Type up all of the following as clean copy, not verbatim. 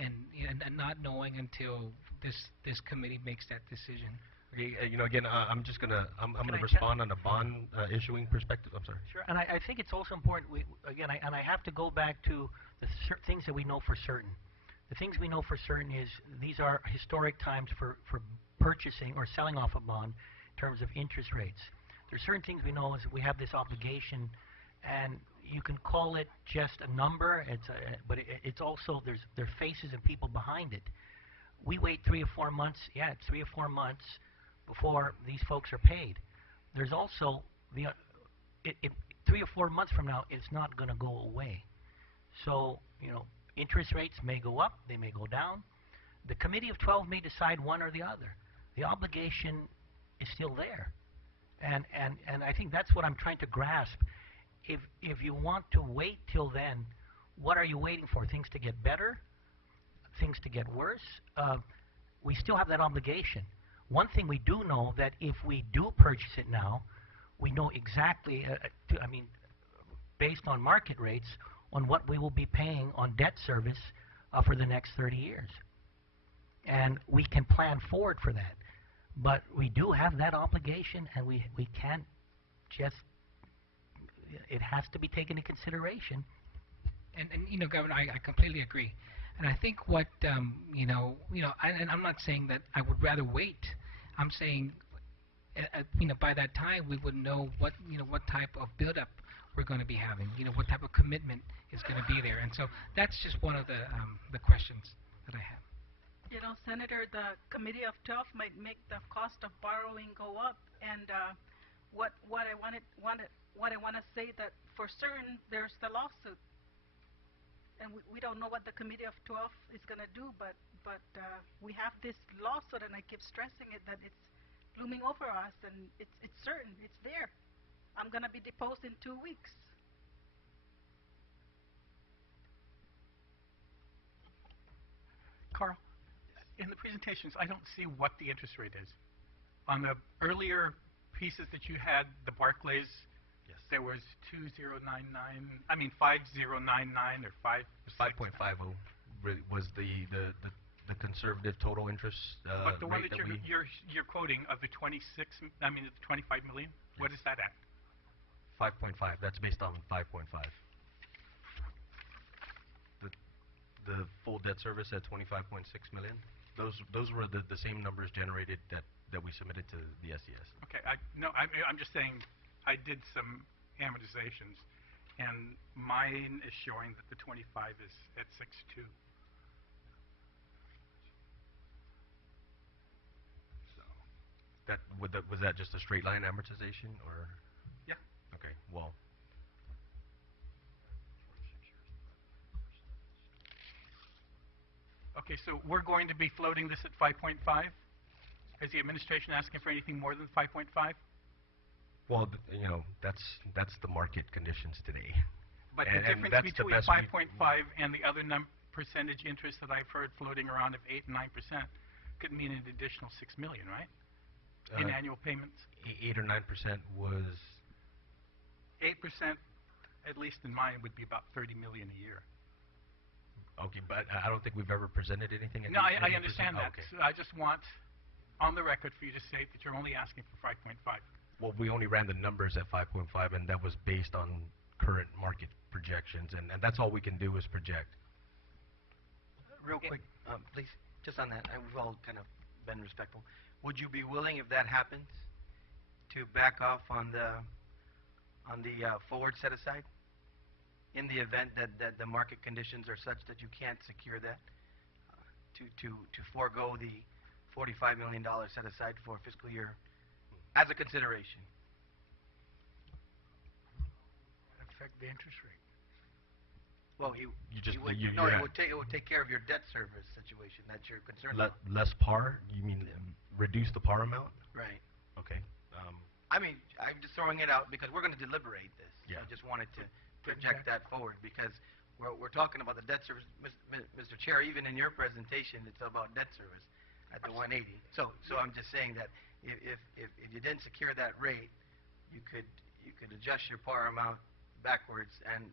and not knowing until this committee makes that decision. Okay, again, I'm gonna I respond on a bond issuing perspective. I'm sorry. Sure, and I think it's also important, I have to go back to the things that we know for certain. The things we know for certain is these are historic times for purchasing or selling off a bond in terms of interest rates. There's certain things we know is we have this obligation, and you can call it just a number, but it's also, there are faces and people behind it. We wait 3 or 4 months, it's 3 or 4 months before these folks are paid. There's also, 3 or 4 months from now, it's not going to go away. So, interest rates may go up, they may go down. The Committee of 12 may decide one or the other. The obligation is still there. And I think that's what I'm trying to grasp. If you want to wait till then, what are you waiting for? Things to get better? Things to get worse? We still have that obligation. One thing we do know, that if we do purchase it now, we know exactly, based on market rates, on what we will be paying on debt service for the next 30 years. And we can plan forward for that. But we do have that obligation, and we can't just, it has to be taken into consideration. And Governor, I completely agree. And I think what, and I'm not saying that I would rather wait. I'm saying, by that time we would know what type of buildup we're going to be having. What type of commitment is going to be there. And so that's just one of the questions that I have. Senator, the Committee of 12 might make the cost of borrowing go up, and what I want to say, that for certain there's the lawsuit, and we don't know what the Committee of 12 is going to do, but we have this lawsuit, and I keep stressing it, that it's looming over us, and it's certain, it's there. I'm going to be deposed in 2 weeks. Carl, in the presentations, I don't see what the interest rate is. On the earlier pieces that you had, the Barclays, yes, there was 5099, I mean 5099 or 5.50 was the conservative total interest but the one rate that you're quoting of the 25 million, yes, what is that at? 5.5. That's based on 5.5. The full debt service at 25.6 million. Those were the same numbers generated that we submitted to the SES. Okay, I'm just saying, I did some amortizations, and mine is showing that the 25 is at 6.2. So Was that just a straight line amortization, or? Yeah. Okay. Well. Okay, so we're going to be floating this at 5.5? Is the administration asking for anything more than 5.5? Well, that's the market conditions today. But the difference between 5.5 and the other percentage interest that I've heard floating around of 8 and 9% could mean an additional $6 million, right? In annual payments? 8 or 9% was... 8%, at least in mine, would be about $30 million a year. Okay, but I don't think we've ever presented anything. No, I understand that. Okay. So I just want, on the record, for you to say that you're only asking for 5.5. Well, we only ran the numbers at 5.5, and that was based on current market projections, and that's all we can do is project. Real quick, please, just on that, we've all kind of been respectful. Would you be willing, if that happens, to back off on the forward set aside, in the event that the market conditions are such that you can't secure that, to forego the $45 million set aside for fiscal year as a consideration? Affect the interest rate. Well, it would take care of your debt service situation that you're concerned about. Less par? You mean reduce the par amount? Right. Okay. I'm just throwing it out because we're going to deliberate this. Yeah. I just wanted to project that forward because we're talking about the debt service. Mr. Chair, even in your presentation, it's about debt service at the 180. So I'm just saying that if you didn't secure that rate, you could adjust your par amount backwards and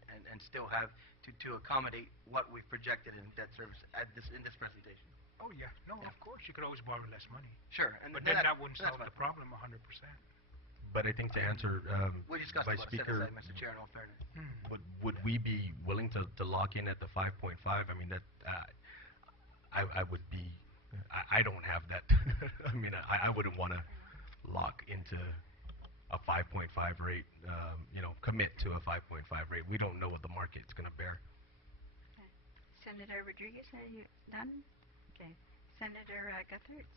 still have to accommodate what we've projected in debt service in this presentation. Oh, yeah. No, Yeah. of course, you could always borrow less money. Sure. And But then that wouldn't that's solve the fine. problem 100%. But I think to answer We discussed Vice about set Speaker, aside, Mr. Chair, in all fairness. would we be willing to lock in at the 5.5? I mean, that I would be. I don't have that. I mean, I wouldn't want to lock into a 5.5 rate. Commit to a 5.5 rate. We don't know what the market's going to bear. Okay. Senator Rodriguez, are you done? Okay. Senator Guthertz.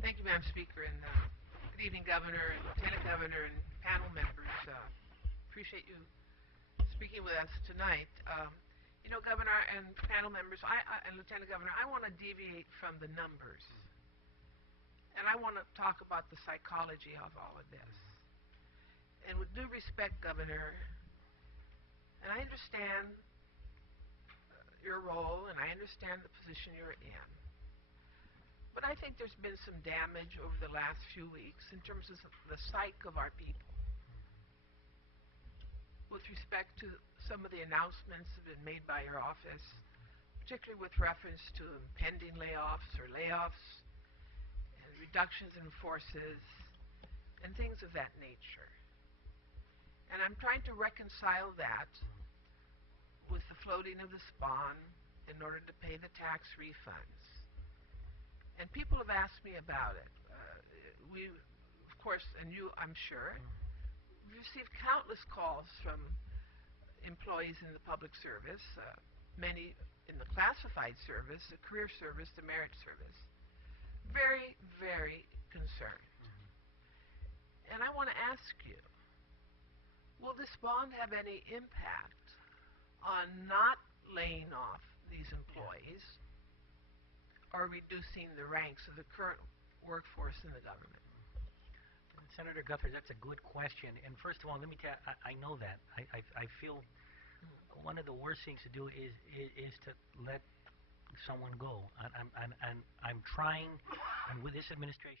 Thank you, Madam Speaker, and good evening, Governor, and Lieutenant Governor, and panel members. Appreciate you speaking with us tonight. Governor and panel members, and Lieutenant Governor, I want to deviate from the numbers, and I want to talk about the psychology of all of this. And with due respect, Governor, and I understand your role, and I understand the position you're in, but I think there's been some damage over the last few weeks in terms of the psyche of our people. With respect to some of the announcements that have been made by your office, particularly with reference to impending layoffs or layoffs and reductions in forces and things of that nature. And I'm trying to reconcile that with the floating of the SPON in order to pay the tax refunds. And people have asked me about it. We, of course, and you, I'm sure, received countless calls from employees in the public service, many in the classified service, the career service, the merit service. Very, very concerned. And I want to ask you, will this bond have any impact on not laying off these employees or reducing the ranks of the current workforce in the government? Senator Guthrie, that's a good question. And first of all, let me tell you, I know that. I feel one of the worst things to do is to let someone go. And I'm trying, and with this administration,